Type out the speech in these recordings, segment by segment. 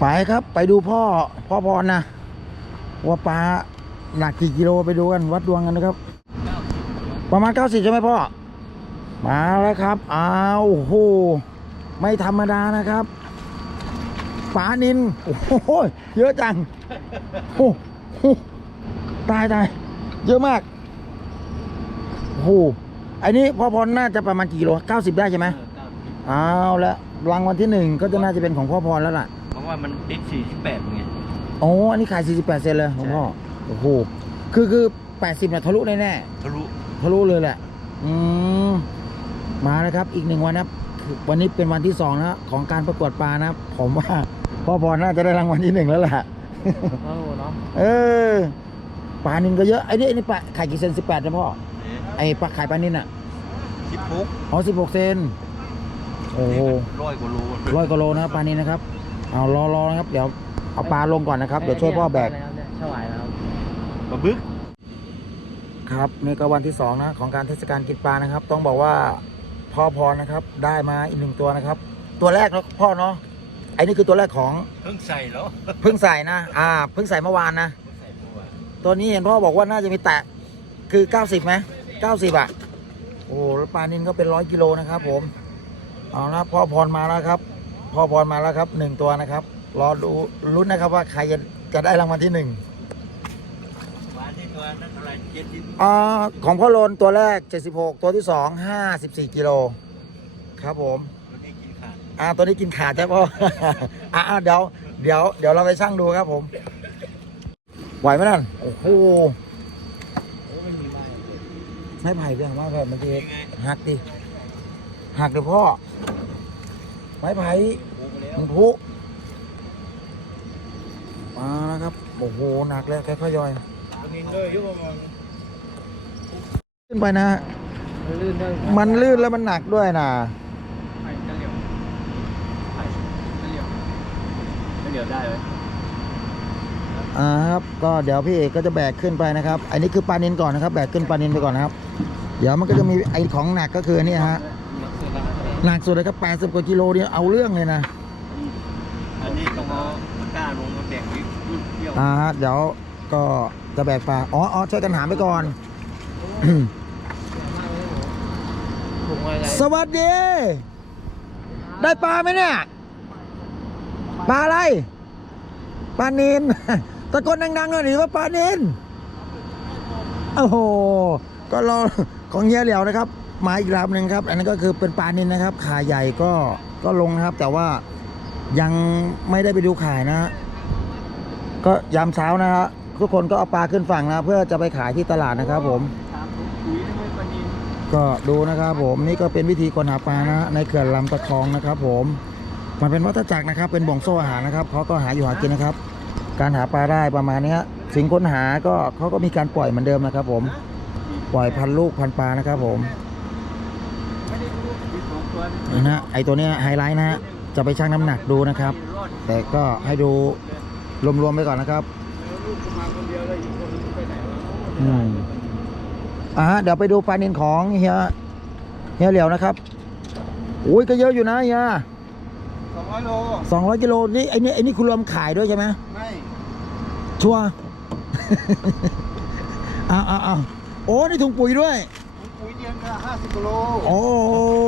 ไปครับไปดูพ่อพ่อพรนะว่าปลาหนักกี่กิโลไปดูกันวัดดวงกันนะครับ ประมาณ90ใช่ไหมพ่อ มาแล้วครับอ้าวโอ้โหไม่ธรรมดานะครับปลานินโอ้โหเยอะจังโอ้โหตายตายเยอะมากโอ้โหอันนี้พ่อพรน่าจะประมาณกี่กิโล90ได้ใช่ไหมเอาละ รางวัลที่หนึ่งก็จะน่าจะเป็นของพ่อพรแล้วล่ะ เพราะว่ามันติดสี่สิบแปดไง โอ้อันนี้ขาย 48 เซนเลยของพ่อ โอ้โห คือคือ 80นะทะลุแน่ทะลุๆทะลุเลยแหละ อืม มาแล้วครับ อีกหนึ่งวันนะครับคือวันนี้เป็นวันที่สองนะของการประกวดปลานะครับผมว่าพ่อพรน่าจะได้รางวัลที่หนึ่งแล้วแหละเออเนาะเออปลานินก็เยอะ ไอ้นี่ไอ้นี่ปลาขายกี่เซน18นะพ่อ ไอ้ปลาขายปลานินอะสิบหกอ๋อ16เซน โอ้โหร้อยกว่าโลร้อยกว่าโลนะครับปลานินนะครับเอารอรอนะครับ เดี๋ยวเอาปลาลงก่อนนะครับ เดี๋ยวช่วยพ่อแบกถวายแล้วปลาบึกครับนี่ก็วันที่สองนะของการเทศกาลกินปลานะครับ ต้องบอกว่าพ่อพรนะครับ ได้มาอีกหนึ่งตัวนะครับ ตัวแรกนะพ่อเนาะไอ้นี่คือตัวแรกของเพิ่งใส่แล้วเพิ่งใส่นะอ่าเพิ่งใส่เมื่อวานนะเพิ่งใส่เมื่อวานตัวนี้เห็นพ่อบอกว่าน่าจะมีแตะคือ90ไหม90อะโอ้แล้วปลานินก็เป็นร้อยกิโลนะครับผม เอาละพ่อพรมาแล้วครับพ่อพรมาแล้วครับหนึ่งตัวนะครับ รอดูลุ้นนะครับว่าใครจะจะได้รางวัลที่หนึ่งวานที่ตัวนั้นเท่าไหร่เจ็ดสิบอ่าของพ่อโลนตัวแรก 76 ตัวที่2 54กิโลครับผมตัวนี้กินขาดอ่าตัวนี้กินขาดใช่พ่ออ่าอ่าเดี๋ยวเดี๋ยวเดี๋ยวเราไปชั่งดูครับผม ไหวไหมนั่นโอ้โหโอ้ไม่มีไม้ไม่ไผ่เรื่องว่าแบบเมื่อกี้ยังไงหักดิ หักเดี๋ยวพ่อ ไม้ไผ่โอ้ไปแล้วมันพุมาแล้วครับ โอ้โห หนักแล้วค่อยๆย่อยตัวนี้ด้วยยุบมันขึ้นไปนะฮะลื่นด้วยมันลื่นแล้วมันหนักด้วยนะไผ่จะเหลียวไผ่จะเหลียวจะเหลียวได้ไหมอ่าครับ ก็เดี๋ยวพี่เอกก็จะแบกขึ้นไปนะครับ อันนี้คือปลานินก่อนนะครับ แบกขึ้นปลานินไปก่อนนะครับ เดี๋ยวมันก็จะมีไอ้ของหนักก็คืออันนี่ฮะ หนักสุดเลยครับ80กว่ากิโลเนี่ยเอาเรื่องเลยนะอันนี้ต้องเอาตะกร้าลงมาแบ่งวิเที่ยวอ่าฮะเดี๋ยวก็จะแบกปลาอ๋ออ๋อช่วยกันหามไปก่อน ถุงอะไรสวัสดี ได้ปลาไหมเนี่ย ปลาอะไร ปลานินตะโกนดังๆหน่อยดิว่าปลานินโอ้โห ก็รอของเฮียเหลียวนะครับ มาอีกลำหนึ่งครับ อันนั้นก็คือเป็นปลานินนะครับ ขาใหญ่ก็ก็ลงนะครับ แต่ว่ายังไม่ได้ไปดูขายนะ ก็ยามเช้านะฮะทุกคนก็เอาปลาขึ้นฝั่งนะ เพื่อจะไปขายที่ตลาดนะครับ ผม ก็ดูนะครับ ผมนี่ก็เป็นวิธีคนหาปลานะในเขื่อนลำตะคองนะครับ ผมมันเป็นวัฏจักรนะครับ เป็นบ่งโซ่อาหารนะครับเขาก็หาอยู่หากินนะครับ การหาปลาได้ประมาณนี้สิ่งค้นหาก็เขาก็มีการปล่อยเหมือนเดิมนะครับ ผม ปล่อยพันลูกพันปลานะครับ ผม มีสองตัวนี่นะไอตัวเนี้ยไฮไลท์นะฮะจะไปชั่งน้ำหนักดูนะครับรอดแต่ก็ให้ดูรวมๆไปก่อนนะครับลูกก็มาคนเดียวเลยอีกคนนึงไปไหนวะอืมอ่าฮะเดี๋ยวไปดูปลานินของเฮียเฮียเหลียวนะครับอุ้ยก็เยอะอยู่นะเฮียสองร้อยโลสองร้อยกิโลนี่ไอ้นี่ไอ้นี่คุณรวมขายด้วยใช่ไหมไม่ชัวร์ อ้าวอ้าวอ้าวโอ้นี่ถุงปุ๋ยด้วย ปุ๋ยเดียวก็ห้าสิบกิโล โอ้ปุ๋ยส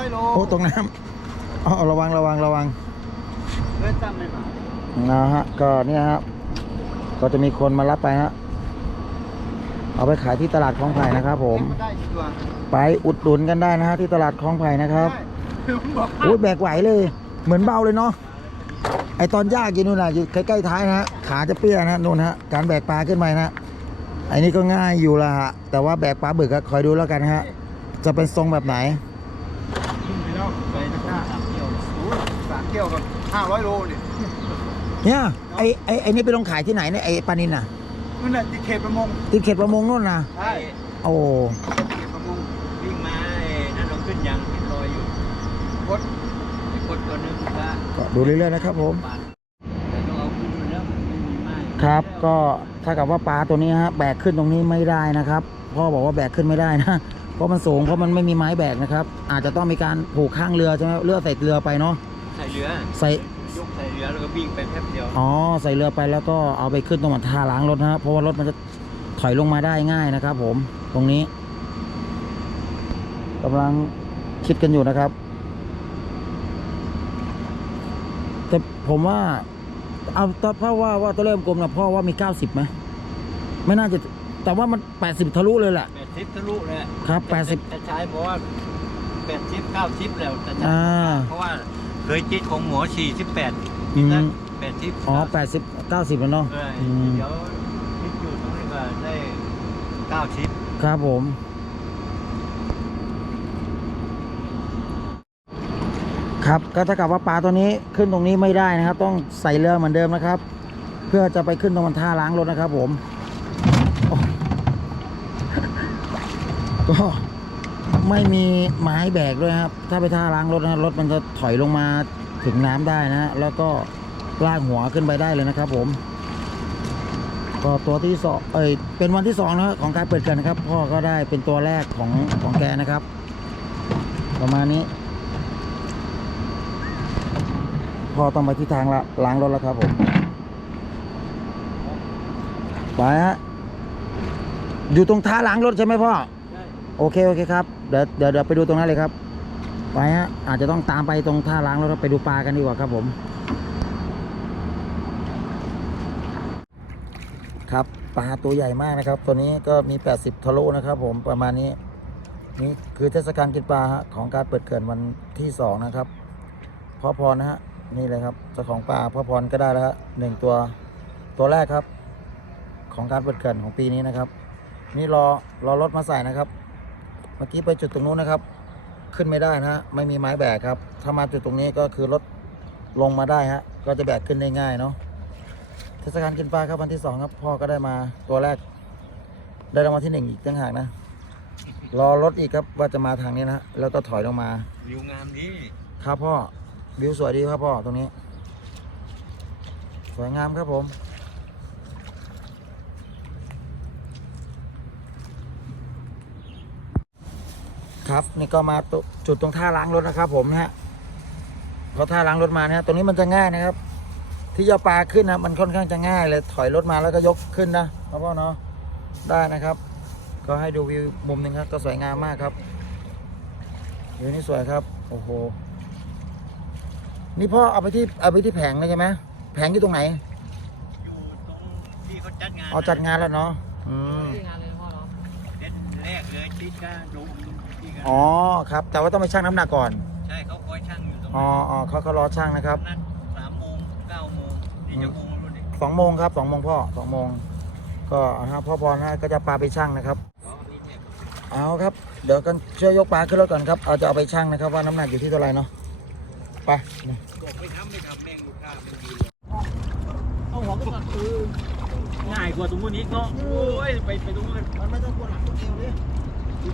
องร้อยโลโอ้ตรงน้ำเอาเอาระวังระวังระวังเลื่อนจำไม่มานะฮะก็เนี่ยฮะก็จะมีคนมารับไปฮะเอาไปขายที่ตลาดคลองไผ่นะครับ ผมมาได้กี่ตัวไปอุดหนุนกันได้นะฮะที่ตลาดคลองไผ่นะครับได้ผมบอกโอ้ยแบกไหวเลย เหมือนเบาเลยเนาะไอตอนยากกินนู่นน่ะอยู่ใกล้ๆท้ายนะฮะขาจะเปี้ยนะฮะนู่นฮะการแบกปลาขึ้นไปนะฮะไอ้นี่ก็ง่ายอยู่ละฮะแต่ว่าแบกปลาบึกก็คอยดูแล้วกันฮะจะเป็นทรงแบบไหนขึ้นไป แล้วไปตะกร้าสามเที่ยวโอ้ยสามเที่ยวกับห้าร้อยโลเนี่ยเนี่ยไอ้ไอ้ไอ้นี่ไปลงขายที่ไหนเนี่ยไอ้ปลานินน่ะนั่นแหละที่เขตประมงติดเขตประมงนู่นนะใช่โอ้เขตประมงวิ่งมาไอ้นั่นเราขึ้นยังเห็นรอยอยู่กดไอ้กดตัวหนึงก็ก็ดูเรื่อยๆนะครับผมปาดแต่ต้องเอาขึ้นมาแล้วมันไม่มีไม้ครับก็ถ้ากับว่าปลาตัวนี้ฮะแบกขึ้นตรงนี้ไม่ได้นะครับพ่อบอกว่าแบกขึ้นไม่ได้นะ เพราะมันสูงเพราะมันไม่มีไม้แบกนะครับ อาจจะต้องมีการผูกข้างเรือใช่ไหมเรือใส่เรือไปเนาะใใส่เรือใส่ยกใส่เรือแล้วก็วิ่งไปแป๊บเดียวอ๋อใส่เรือไปแล้วก็เอาไปขึ้นตรงท่าล้างรถนะฮะเพราะว่ารถมันจะถอยลงมาได้ง่ายนะครับ ผมตรงนี้กำลังคิดกันอยู่นะครับ แต่ผมว่า เอาแต่พ่อว่าว่าตัวเริ่มกลมนะพ่อว่ามีเก้าสิบไหมไม่น่าจะ แต่ว่ามันแปดสิบทะลุเลยแหละแปด สิบทะลุเลยครับแปดสิบ จะใช้เพราะว่าแปดสิบเก้าสิบแล้วจะใช้อ่า เพราะว่าเคยจิตของหมอสี่สิบแปดอืมแปดสิบอ๋อแปดสิบเก้าสิบแล้วเนาะเอออืมเดี๋ยวคิดอยู่ตรงนี้ก็ได้เก้าสิบครับผม ครับก็ถ้ากับว่าปลาตัวนี้ขึ้นตรงนี้ไม่ได้นะครับ ต้องใส่เรือเหมือนเดิมนะครับ เพื่อจะไปขึ้นตรงมันท่าล้างรถนะครับ ผมโอ้ ก็ไม่มีไม้แบกด้วยครับ ถ้าไปท่าล้างรถนะรถมันจะถอยลงมาถึงน้ำได้นะ แล้วก็ลากหัวขึ้นไปได้เลยนะครับ ผม ก็ตัวที่สองเอ้ยเป็นวันที่สองนะของการเปิดกันนะครับ พ่อก็ได้เป็นตัวแรกของของแกนะครับ ประมาณนี้พ่อต้องไปที่ทางละล้างรถแล้วครับผมไปฮะอยู่ตรงท่าล้างรถใช่ไหมพ่อ โอเคโอเคครับเดี๋ยวเดี๋ยวเดี๋ยวไปดูตรงนั้นเลยครับ ไปฮะอาจจะต้องตามไปตรงท่าล้างแล้วไปดูปลากันดีกว่าครับผม ครับปลาตัวใหญ่มากนะครับ ตัวนี้ก็มี 80ทะลุนะครับ ผมประมาณนี้ นี่คือเทศกาลกินปลาฮะของการเปิดเขื่อนวันที่สองนะครับพ่อพรนะฮะนี่เลยครับเจ้าของปลาพ่อพรก็ได้แล้วฮะหนึ่งตัวตัวแรกครับ ของการเปิดเขื่อนของปีนี้นะครับ นี่รอรอรถมาใส่นะครับ มื่อกี้ไปจุดตรงนู้นนะครับ ขึ้นไม่ได้นะฮะไม่มีไม้แบกครับ ถ้ามาจุดตรงนี้ก็คือรถลงมาได้ฮะก็จะแบกขึ้นได้ง่ายเนาะเทศกาลกินปลาครับวันที่สองครับพ่อก็ได้มาตัวแรก ได้รางวัลที่หนึ่งอีกต่างหากนะรอรถอีกครับว่าจะมาทางนี้นะฮะแล้วก็ถอยลงมา วิวงามดีครับพ่อวิวสวยดีครับพ่อตรงนี้ สวยงามครับผม ครับ นี่ก็มาตุจุดตรงท่าล้างรถนะครับ ผมนะฮะพอท่าล้างรถมานะฮะตรงนี้มันจะง่ายนะครับ ที่จะเอาปลาขึ้นนะมันค่อนข้างจะง่ายเลย ถอยรถมาแล้วก็ยกขึ้นนะพ่อเนาะได้นะครับ ก็ให้ดูวิวมุมหนึ่งครับ ก็สวยงามมากครับวิวนี้สวยครับ โอ้โหนี่พ่อเอาไปที่เอาไปที่แผงเลยใช่ไหมแผงอยู่ตรงไหนอยู่ตรงที่เขาจัดงานเอาจัดงานแล้วเนาะอืมเด็ดแรกเลยชิดก็ดู ที่กันอ๋อครับ แต่ว่าต้องไปชั่งน้ำหนักก่อน ใช่เขาคอยช่างอยู่ตรงอ๋อนั้นอ๋อเขาเขารอช่างนะครับ นัดสามโมงเก้าโมงนี่จะโมงรุ่นนี้สองโมงครับสองโมงพ่อสองโมงก็นะฮะพ่อพรนะก็จะปลาไปชั่งนะครับเอาครับ เดี๋ยวกันช่วยยกปลาขึ้นรถก่อนครับเอาจะเอาไปชั่งนะครับ ว่าน้ำหนักอยู่ที่เท่าไหร่เนาะไปนี่บอกไม่ทำไม่ทำแม่งลูกค้าไม่ดีเอาหัวก็ตัดคือง่ายกว่าตรงนู้นอีกเนาะโอ้ยไปไปตรงนู้นมันไม่ต้องปวดหลังปวดเอว ดิ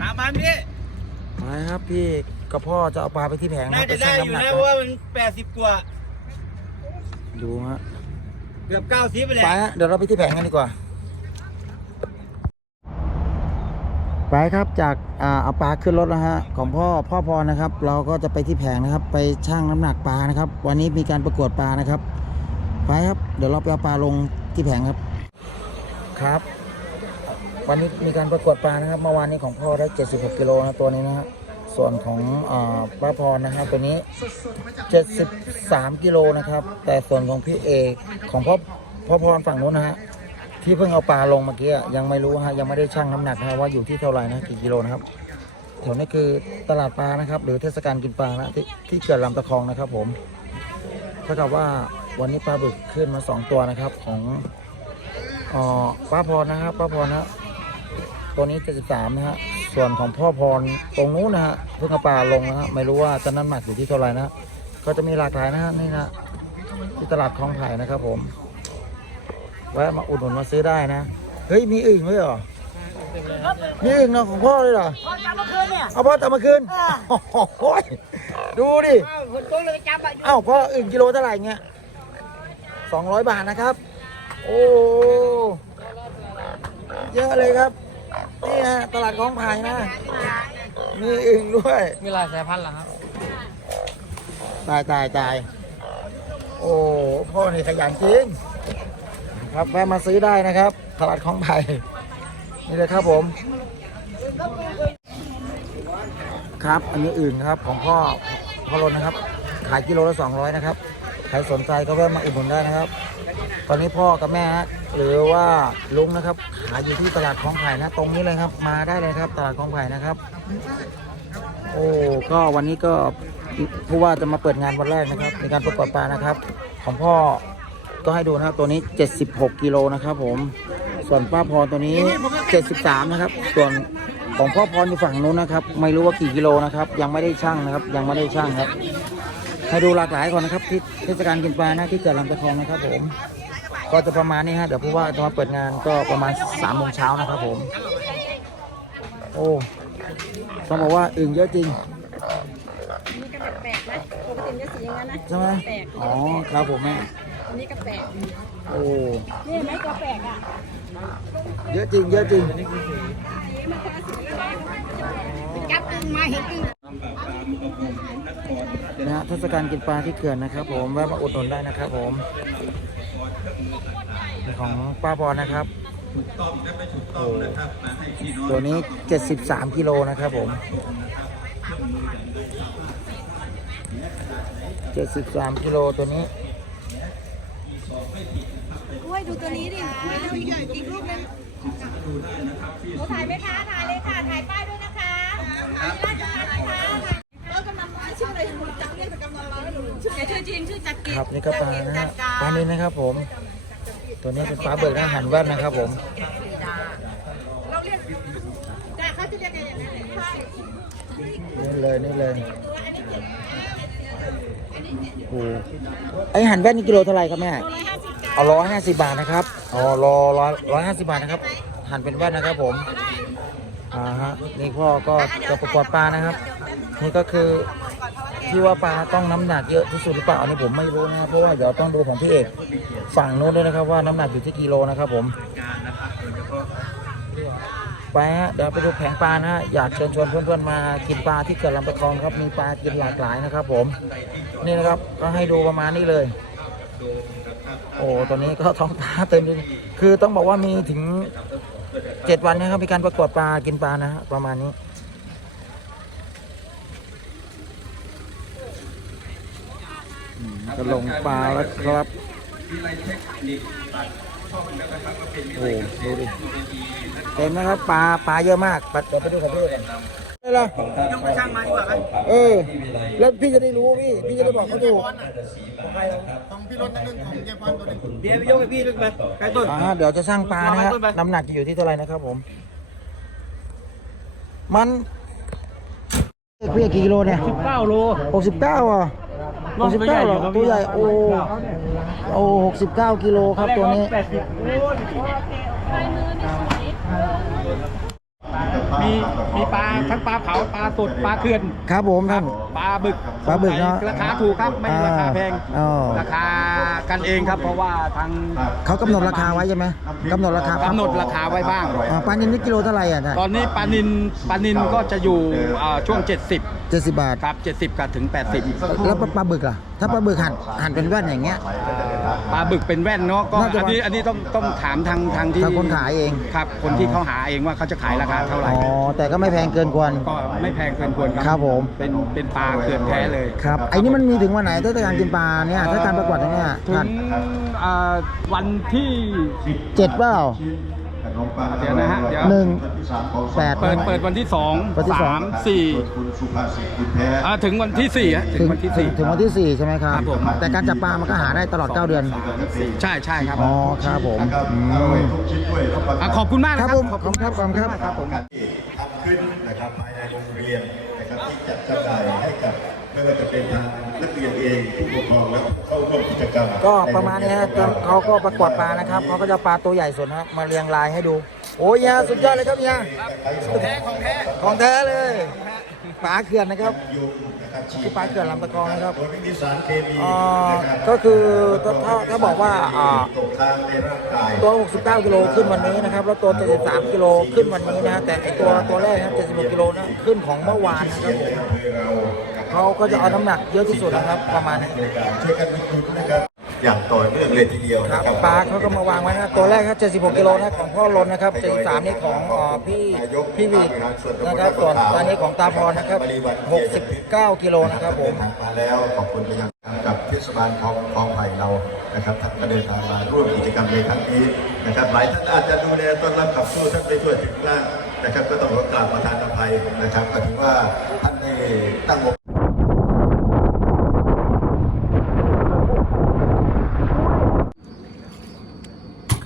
ถามมันพี่ไปครับพี่กับพ่อจะเอาปลาไปที่แผงนะน่าไปจะได้ชั่งอยู่น้ำหนักนะคเพราะว่ารับมันแปดสิบกว่าดูฮะเกือบเก้าสิบไปเลยไปฮะเดี๋ยวเราไปที่แผงกันดีกว่าไปครับจากอ่าเอาปลาขึ้นรถแล้วฮะของพ่อพ่อพรนะครับ เราก็จะไปที่แผงนะครับ ไปชั่งน้ำหนักปลานะครับ วันนี้มีการประกวดปลานะครับ ไปครับ เดี๋ยวเราไปเอาปลาลงที่แผงครับ ครับ วันนี้มีการประกวดปลานะครับ เมื่อวานนี้ของพ่อได้ 76 กิโลนะตัวนี้นะฮะส่วนของอป้าพรนะครับตัวนี้ 73 กิโลนะครับ แต่ส่วนของพี่เอกของพ่อพ่อพรฝั่งนู้นนะฮะที่เพิ่งเอาปลาลงเมื่อกี้ยังไม่รู้ฮะยังไม่ได้ชั่งน้ำหนักนะว่าอยู่ที่เท่าไหร่นะกี่กิโลนะครับแถวนี้คือตลาดปลานะครับ หรือเทศกาลกินปลานะที่ที่เกิดลำตะคองนะครับผมเท่ากับว่าวันนี้ปลาบึกขึ้นมาสองตัวนะครับของ อ่อป้าพรนะครับป้าพรนะตัวนี้73นะฮะส่วนของพ่อพรตรงนู้นนะฮะเพิ่งเอาปลาลงนะฮะไม่รู้ว่าจะน้ำหนักอยู่ที่เท่าไหร่นะก็จะมีหลากหลายนะฮะนี่นะที่ตลาดคลองไผ่นะครับผมแวะมาอุดหนุนมาซื้อได้นะเฮ้ยมีอึ่งด้วยเหรอมีอึ่งเนาะของพ่อเลยเหรอเอาจับเมื่อคืนเนี่ยเอาพ่อจับมาคืนโอ้โหดูดิอ้าวคนโตเลยไปจับอะเอ้าพ่ออึ่งกิโลเท่าไหร่เงี้ยสองร้อยบาทนะครับ โอ้เยอะเลยครับ นี่ฮะตลาดคลองไผ่นะ มีอึ่งด้วย มีหลายสายพันธุ์เหรอครับ ตายตายตายโอ้พ่อนี่ขยันจริงครับแวะมาซื้อได้นะครับ ตลาดของไผ่นี่เลยครับผม ครับ อันนี้อื่นครับของพ่อพ่อรนนะครับ ขายกิโลละ200นะครับ ใครสนใจก็แวะมาอุดหนุนได้นะครับ ตอนนี้พ่อกับแม่ฮะหรือว่าลุงนะครับขายอยู่ที่ตลาดของไผ่นะ ตรงนี้เลยครับ มาได้เลยครับตลาดของไผ่นะครับ โอ้ก็วันนี้ก็ผู้ว่าจะมาเปิดงานวันแรกนะครับ ในการประกวดปลานะครับ ของพ่อก็ให้ดูนะครับตัวนี้ 76กิโลนะครับ ผมส่วนป้าพรตัวนี้ 73 นะครับ ส่วนของพ่อพรอยู่ฝั่งนู้นนะครับ ไม่รู้ว่ากี่กิโลนะครับ ยังไม่ได้ช่างนะครับ ยังไม่ได้ช่างครับ ให้ดูหลากหลายก่อนนะครับที่เทศกาลกินปลานะที่เกิดลำตะคองนะครับผม ก็จะประมาณนี้ฮะเดี๋ยวผู้ว่าจะมาเปิดงานก็ประมาณ3โมงเช้านะครับผม โอ้ต้องบอกว่าอึ่งเยอะจริงนี่ก็แปลกๆนะปกติมันจะสีอย่างนั้นนะใช่ไหมแปลกอ๋อครับผมแม่อันนี้ก็แปลกโอ้นี่เห็นไหมตัวแปลกอะเยอะจริงเยอะจริงจับอึ้งมาเห็นอึ้ง นะฮะเทศกาลกินปลาที่เขื่อนนะครับ ผมแวะมาอุดหนุนได้นะครับผมของป้าพรนะครับตัวนี้ 73 กิโลนะครับผม 73 กิโลตัวนี้กล้วยดูตัวนี้ดิกล้วยดูอีกอีกรูปนึงหนูถ่ายไหมคะ ถ่ายเลยค่ะ ถ่ายป้ายด้วยนะคะราชการ ชื่อแกชื่อจริงชื่อจักริครับนี่ก็ปลานะฮะปลานี้นะครับผม ตัวนี้เป็นปลาเบิกหน้าหันแว่นนะครับผมจ้าเขาจะเรียกกันอย่างนั้นใช่นี่เลยนี่เลยโอ้ไอหันแว่นนี่กิโลเท่าไหร่ครับแม่เอาร้อยห้าสิบบาทนะครับอ๋อรอร้อยร้อยห้าสิบบาทนะครับ หั่นเป็นแว่นนะครับผมอ่าฮะนี่พ่อก็จะประกวดปลานะครับ นี่ก็คือ ที่ว่าปลาต้องน้ำหนักเยอะที่สุดหรือเปล่านนี้ผมไม่รู้นะเพราะว่าเดี๋ยวต้องดูของพี่เอกฝั่งโน้นด้วยนะครับว่าน้ำหนักอยู่ที่กิโลนะครับผมไปะเดี๋ยวไปดูแผงปลานะฮะอยากเชิญชวนเพื่อนๆมากินปลาที่เกิดลำตะคองครับมีปลากินหลากหลายนะครับ ผมนี่นะครับก็ให้ดูประมาณนี้เลย โอ้ตอนนี้ก็ท้องฟ้าเต็มเลยคือต้องบอกว่ามีถึงเจ็ดวันนะครับมีการประกวดปลากินปลานะฮะประมาณนี้ จะลงปลาแล้วครับโอ้ดูดิเต็มนะครับปลาปลาเยอะมากปัดเดี๋ยวไปดูกับพี่กันได้ละยกไปช่างมาดีกว่าเออ แล้วพี่จะได้รู้พี่ พี่จะได้บอกเขาถูกเดี๋ยวไปยกให้พี่ด้วยไปใครต้นอ่าเดี๋ยวจะสร้างปลานะฮะเอาไปน้ำหนักจะอยู่ที่เท่าไหร่นะครับผม มันพี่กี่กิโลเนี่ยสิบเก้าโลหกสิบเก้าอะ หกสิบเก้าหรอตัวใหญ่โอ้โอ้หกสิบเก้ากิโลครับตัวนี้แปดสิบมีมีปลาทั้งปลาเผาปลาสดปลาเขื่อนครับผมท่าน ปลาบึกปลาบึกเนอะราคาถูกครับไม่ราคาแพงอ๋อ ราคากันเองครับ เพราะว่าทางเขากำหนดราคาไว้ใช่ไหมกำหนดราคากำหนดราคาไว้บ้าง อ่าปลานินนี่กิโลเท่าไหร่อะท่าน ตอนนี้ปลานินปลานินก็จะอยู่อ่าช่วง 70 เจ็ดสิบบาท ครับ 70กับถึง 80แล้วปลาบึกล่ะ ถ้าปลาบึกหั่นหั่นเป็นแว่นอย่างเงี้ย ปลาบึกเป็นแว่นเนาะก็น่าจะ อันนี้อันนี้ต้องต้องถามทางทางที่ทางคนขายเอง ครับ คนที่เขาหาเองว่าเขาจะขายราคาเท่าไหร่ อ๋อ แต่ก็ไม่แพงเกินควร ก็ไม่แพงเกินควรครับครับผม เป็นเป็นปลาเขื่อนแท้เลยครับ ไอ้นี่มันมีถึงวันไหนเทศกาลกินปลาเนี่ยเทศกาลประกวดเนี่ยถึท่านงอ่าวันที่ เจ็ดเปล่า เดี๋ยวนะฮะเดี๋ยวหนึ่งแปด เปิดเปิดวันที่สองวันที่สองสามสี่อ่าถึงวันที่สี่ฮะถึถึงงวันที่ถึสี่งถึงวันที่สี่ใช่ไหมครับ ครับผม แต่การจับปลามันก็หาได้ตลอด 9 เดือน ใช่ใช่ครับอ๋อครับผมอืมอะขอบคุณมากคนะรับครับผมขอบคุณครับขอบคุณครับ ครับผมทำขึ้นนะครับภายในโรงเรียนนะครับที่จัดจำหน่ายให้กับไม่ว่าจะเป็นทาง นักเรียนเองผู้ปกครองและผู้เข้าร่วมกิจกรรมก็ประมาณนี้ฮะเขาก็ประกวดปลานะครับเขาก็จะเอาปลาตัวใหญ่สุดนะมาเรียงรายให้ดู โอ้ยเฮียสุดยอดเลยครับเฮียของแท้ของแท้ของแท้เลย ปลาเขื่อนนะครับยุงนะครับฉีดที่ปลายเขื่อนลำตะกองนะครับโดยไม่มีสารเคมีอ่านะครับก็คือถ้าถ้าถ้าบอกว่าอ่าตกค้างในร่างกายตัว 69 กิโลขึ้นวันนี้นะครับ แล้วตัว 73 กิโลขึ้นวันนี้นะแต่ไอตัวตัวแรกนะครับ76 กิโลนะขึ้นของเมื่อวานนะครับผมอำเภอเรานะครับเขาก็จะเอาน้ำหนักเยอะที่สุดนะครับประมาณนี้ ในการช่วยกันอุดหนุนนะครับอย่างต่อเนื่องเลยทีเดียวครันะบครับปลาเขาก็มาวางไว้นะตัวแรกครับ76กิโลนะของพ่อรนนะครับ73นี่ของเอ่อพี่พี่วีนะครับส่วนตอนนี้ของตาพรนะครับ69กิโลนะครับผมเดินทางมาแล้วขอบคุณไปยังกับเทศบาลคลองคลองไผ่เรานะครับท่านก็เดินทางมาร่วมกิจกรรมในครั้งนี้นะครับหลายท่านอาจจะดูแลต้อนรับขับสู้ท่านไปช่วยถึงล่างนะครับก็ต้องขอกราบประทานอภัยนะครับก็ถือว่าท่านได้ตั้งงบ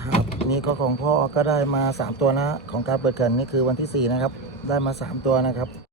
ครับนี่ ก็ของพ่อก็ได้มา 3 ตัวนะ ของการเปิดเกินนี่คือวันที่ 4 นะครับ ได้มา 3 ตัวนะครับ